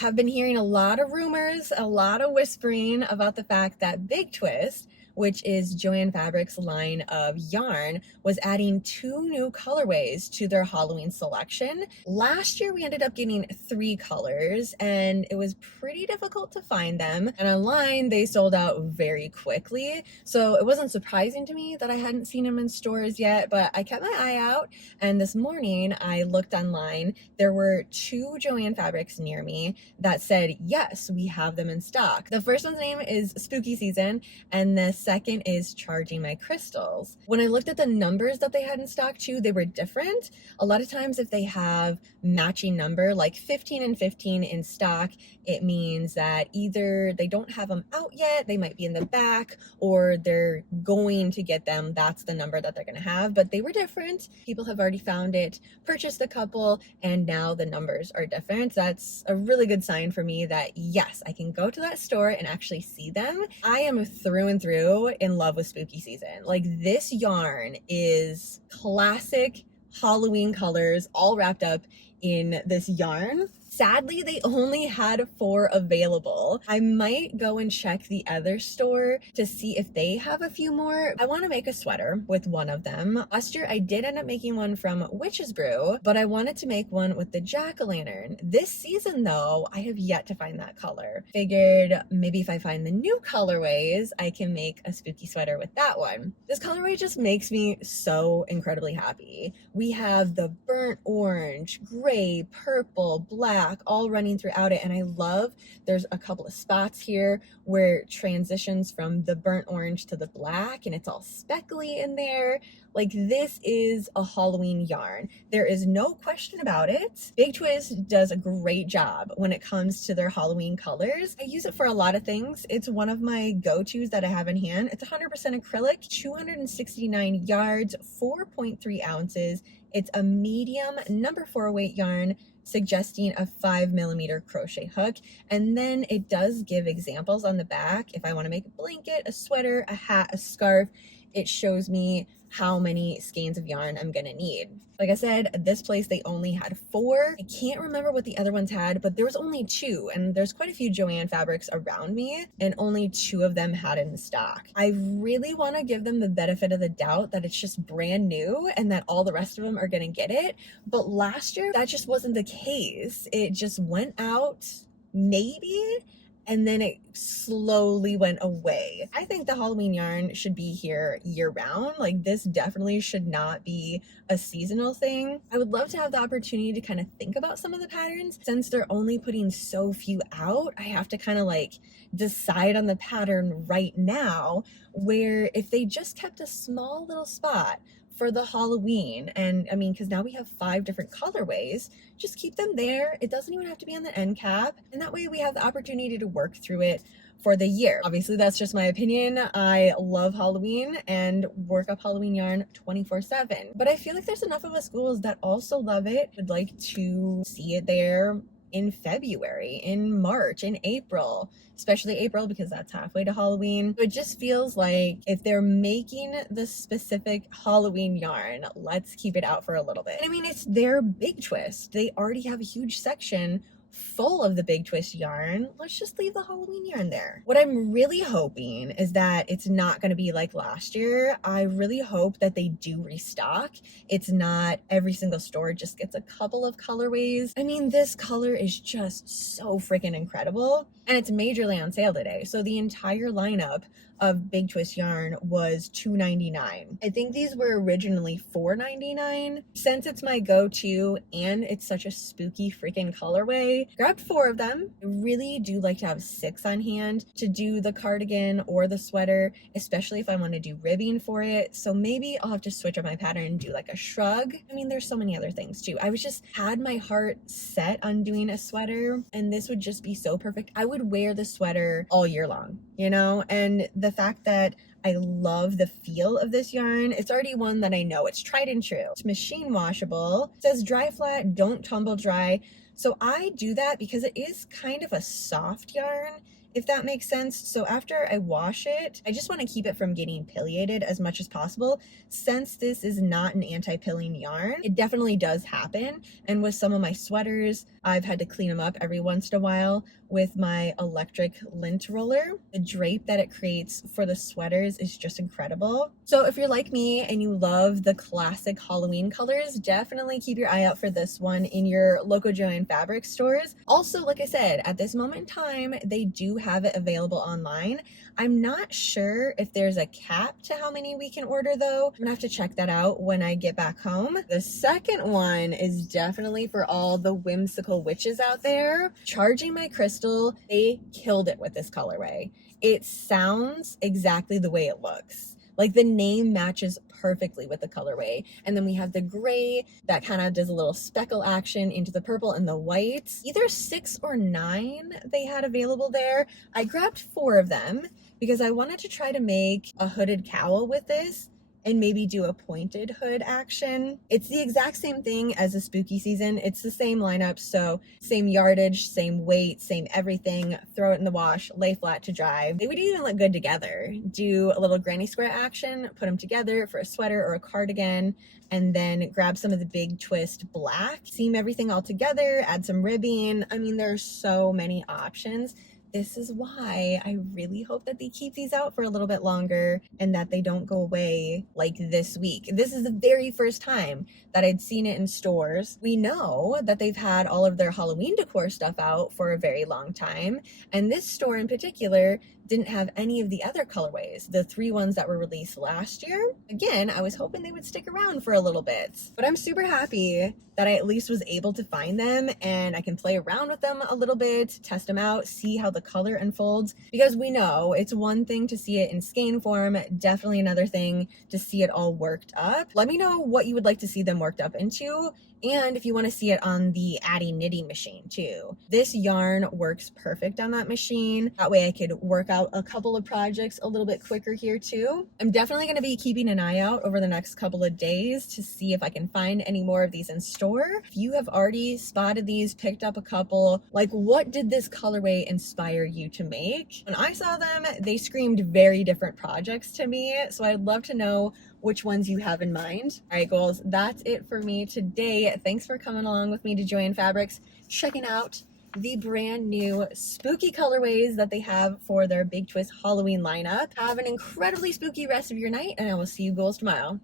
have been hearing a lot of rumors, a lot of whispering about the fact that Big Twist, which is Joann Fabric's line of yarn, was adding 2 new colorways to their Halloween selection. Last year we ended up getting 3 colors and it was pretty difficult to find them, and online they sold out very quickly, so it wasn't surprising to me that I hadn't seen them in stores yet, but I kept my eye out, and this morning I looked online. There were 2 Joann Fabrics near me that said, yes, we have them in stock. The first one's name is Spooky Season, and the second is Charging My Crystals. When I looked at the numbers that they had in stock too, they were different. A lot of times if they have matching number like 15 and 15 in stock, it means that either they don't have them out yet, they might be in the back, or they're going to get them. That's the number that they're going to have, but they were different. People have already found it, purchased a couple, and now the numbers are different. That's a really good sign for me that yes, I can go to that store and actually see them. I am through and through in love with Spooky Season. Like, this yarn is classic Halloween colors all wrapped up in this yarn. Sadly, they only had 4 available. I might go and check the other store to see if they have a few more. I want to make a sweater with one of them. Last year, I did end up making one from Witch's Brew, but I wanted to make one with the jack-o'-lantern. This season, though, I have yet to find that color. Figured maybe if I find the new colorways, I can make a spooky sweater with that one. This colorway just makes me so incredibly happy. We have the burnt orange, gray, purple, black, all running throughout it, and I love there's a couple of spots here where it transitions from the burnt orange to the black and it's all speckly in there. Like, this is a Halloween yarn. There is no question about it. Big Twist does a great job when it comes to their Halloween colors. I use it for a lot of things. It's one of my go-tos that I have in hand. It's 100% acrylic, 269 yards, 4.3 ounces. It's a medium number 4 weight yarn, suggesting a 5mm crochet hook, and then it does give examples on the back. If I want to make a blanket, a sweater, a hat, a scarf, it shows me how many skeins of yarn I'm gonna need. Like I said, this place they only had 4. I can't remember what the other ones had, but there was only 2, and there's quite a few Joann Fabrics around me, and only 2 of them had it in stock. I really want to give them the benefit of the doubt that it's just brand new and that all the rest of them are gonna get it, but last year that just wasn't the case. It just went out, maybe, and then it slowly went away. I think the Halloween yarn should be here year round. Like, this definitely should not be a seasonal thing. I would love to have the opportunity to kind of think about some of the patterns. Since they're only putting so few out, I have to kind of like decide on the pattern right now, where if they just kept a small little spot for the Halloween, and I mean, because now we have 5 different colorways, just keep them there. It doesn't even have to be on the end cap, and that way we have the opportunity to work through it for the year. Obviously, that's just my opinion. I love Halloween and work up Halloween yarn 24/7, but I feel like there's enough of us ghouls that also love it, would like to see it there in February, in March, in April, especially April because that's halfway to Halloween. It just feels like if they're making the specific Halloween yarn, let's keep it out for a little bit. And I mean, it's their Big Twist. They already have a huge section full of the Big Twist yarn. Let's just leave the Halloween yarn there. What I'm really hoping is that it's not going to be like last year. I really hope that they do restock. It's not every single store just gets a couple of colorways. I mean, this color is just so freaking incredible, and it's majorly on sale today. So the entire lineup of Big Twist yarn was $2.99. I think these were originally $4.99. Since it's my go-to and it's such a spooky freaking colorway, grabbed 4 of them. I really do like to have 6 on hand to do the cardigan or the sweater, especially if I want to do ribbing for it. So maybe I'll have to switch up my pattern and do like a shrug. I mean, there's so many other things too. I was just had my heart set on doing a sweater, and this would just be so perfect. I would wear the sweater all year long, you know? And the fact that I love the feel of this yarn. It's already one that I know it's tried and true. It's machine washable. It says dry flat, don't tumble dry. So I do that because it is kind of a soft yarn. if that makes sense. So after I wash it, I just want to keep it from getting pileated as much as possible. Since this is not an anti-pilling yarn, it definitely does happen. And with some of my sweaters, I've had to clean them up every once in a while with my electric lint roller. The drape that it creates for the sweaters is just incredible. So if you're like me and you love the classic Halloween colors, definitely keep your eye out for this one in your local Joann fabric stores. Also, like I said, at this moment in time, they do have it available online. I'm not sure if there's a cap to how many we can order though. I'm gonna have to check that out when I get back home. The second one is definitely for all the whimsical witches out there. Charging My Crystal, they killed it with this colorway. It sounds exactly the way it looks. Like the name matches perfectly with the colorway. And then we have the gray that kind of does a little speckle action into the purple and the white. Either 6 or 9 they had available there. I grabbed 4 of them because I wanted to try to make a hooded cowl with this and maybe do a pointed hood action. It's the exact same thing as a spooky season. It's the same lineup, so same yardage, same weight, same everything. Throw it in the wash, lay flat to dry. They would even look good together. Do a little granny square action, put them together for a sweater or a cardigan, and then grab some of the big twist black, seam everything all together, add some ribbing. I mean, there's so many options. This is why I really hope that they keep these out for a little bit longer and that they don't go away like this week. This is the very first time that I'd seen it in stores. We know that they've had all of their Halloween decor stuff out for a very long time, and this store in particular didn't have any of the other colorways, the 3 ones that were released last year. Again, I was hoping they would stick around for a little bit, but I'm super happy that I at least was able to find them and I can play around with them a little bit, test them out, see how the color unfolds, because we know it's one thing to see it in skein form, definitely another thing to see it all worked up. Let me know what you would like to see them worked up into, and if you want to see it on the Addy knitting machine too. This yarn works perfect on that machine. That way I could work out a couple of projects a little bit quicker here too. I'm definitely going to be keeping an eye out over the next couple of days to see if I can find any more of these in store. If you have already spotted these, picked up a couple, like what did this colorway inspire you to make? When I saw them, they screamed very different projects to me, so I'd love to know which ones you have in mind. All right, ghouls, that's it for me today. Thanks for coming along with me to Joann Fabrics, checking out the brand new spooky colorways that they have for their Big Twist Halloween lineup. Have an incredibly spooky rest of your night, and I will see you ghouls tomorrow.